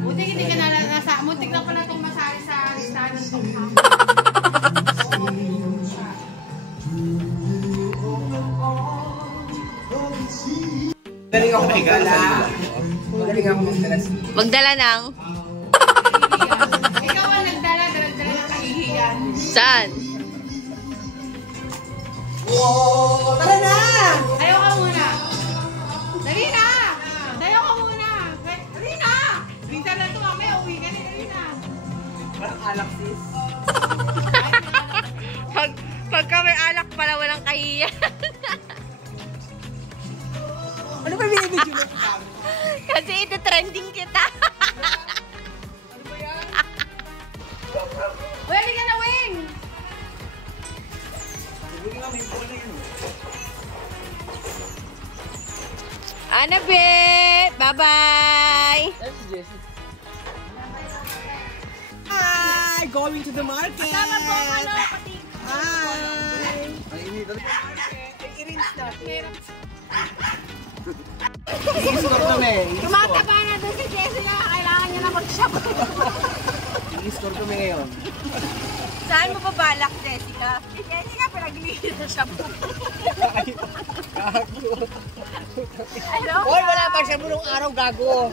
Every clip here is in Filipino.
Buti hindi ka nasa, muntik na pala itong masali sa listahan ng top half. Magaling ako magdala. Magaling ako magdala. Magdala ng? Ikaw ang nagdala ng kahihiyan. Saan? Wow! Tara na! Ayaw ka muna. Dali na! Ayaw ka muna. Dali na! Minsan na ito, mamaya uwi ka na. Dali na. Parang alak sis. Pagka may alak pala, walang kahiyan. Ano ba binibidyo mo? Kasi ito trending kita. Ano ba yan? Uy, hindi ka na, Wing! Hindi nga may bola yun. Annabeth! Bye-bye! That's Jessie. Hi! Going to the market! Kasama po ang ano, pati. Hi! Ay, init. I-rinse natin. I-score kami. Tumataba na doon si Jessica. Kailangan niya na mag-shop. I-score kami ngayon. Saan mo pa balak, Jessica? Si Jessica, pinaglilis na shop. Gago. Ano? Hoy, wala pa siya bulong araw, gago.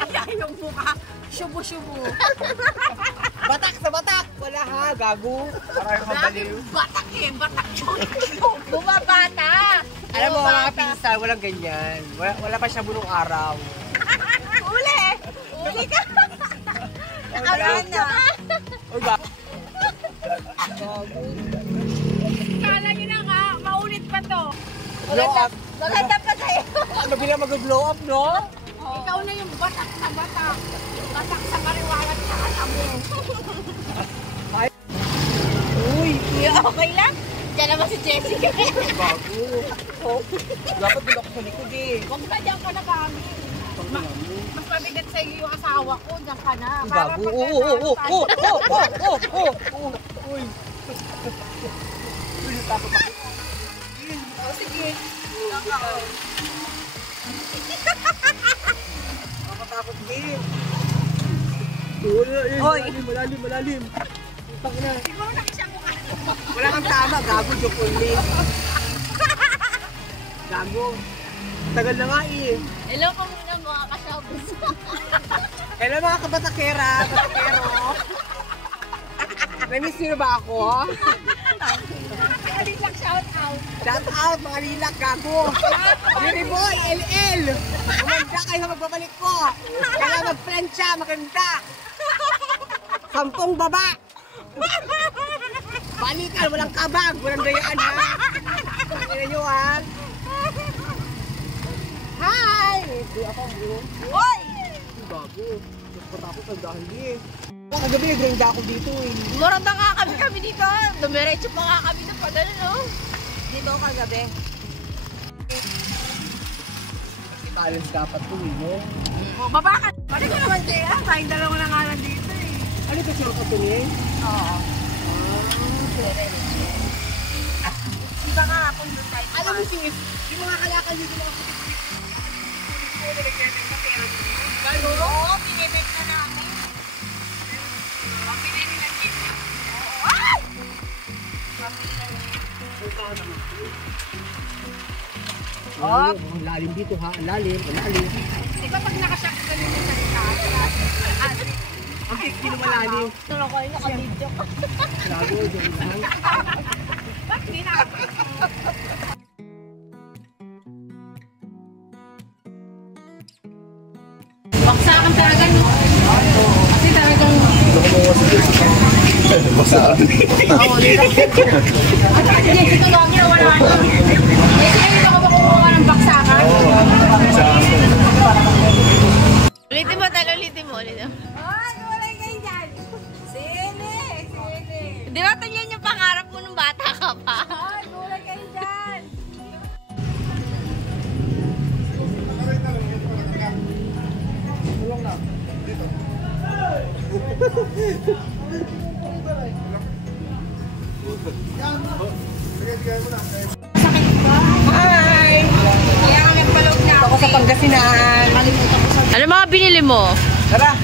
Kaya yung mukha, shubo-shubo. Batak sa batak! Wala ha, gago. Parang mabaliw. Batak eh, batak yun. Bumabata! Alam mo, mga pinsan, walang ganyan. Wala pa siya bulong araw. Uli! Uli ka! Alam na! Uy, ba? Kala nyo na nga, maulit pa to. Blow up. Maganda pa tayo! Ano bilang mag-blow up, no? Ikaw na yung batak na batak. Batak sa kariwalat sa katabo. Uy, Okay lang? Diyan naman si Jessica. bago. Dapat dito ako sa likod eh. Huwag ka dyan ka nagamit. Mas mabigat sa iyo yung asawa ko, dyan ka na. Bago. Uy. Uy, tapos ako. Sige. Nakatakot din. Hoy. Malalim. Pag na. Ikaw na siya mukha. Wala kang tama, gago, joke only. Gago. Tagal na nga eh. Hello po muna mga kasabos. Hello mga kabatakera, batakero. Namiss niyo ba ako? Alilak, shout out. Shout out mga lilak, gago. Jerry boy, LL. Umanda kayo sa magbabalik ko. Kaya mag-plancha, maganda. 10 baba. Balikan, walang kabag, walang dayaan ha. Tingnan nyo ha. Hi! Hindi ako bro. Hoy! Bago. Patapos ang dahil eh. Kagabi nag-grinda ako dito eh. Maranda nga kami dito. Dumiretso pa nga kami na pagano, no? Di ba kagabi? Balance dapat to eh, no? Baba ka. Pwede ko naman siya. Tayong dalawa na nga lang dito eh. Ano ito sure ko to eh? Oo. Diba nga kung doon tayo? Alam mo sis, yung mga kalakal dito mga Oo, pinibig na namin. Ang pinibig na chicken. Oo. Oh, lalim dito ha, lalim. Di ba pag nakasyak ka nyo sa likas? Ang hindi naman lalim. Tulong ko yung nakabidyo ko. Lago, dyan lang. Ba't di na? Baksakan talaga, no? Kasi talagang... Baksakan. Oo, dito. Hindi, ito gagawin na wala ka. Eh, sino ka ba kumuha ng baksakan? Ulitin mo, talo, ulitin mo. Ay, wala kayo dyan. Sili. Di ba ito yan yung pangarap mo nung bata ka pa? Ay, wala kayo dyan. Hi! sa Pangasinan. Ano mga binili mo? Tara,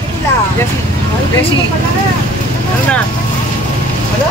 Jessie. Jessie. Ano na? Ano?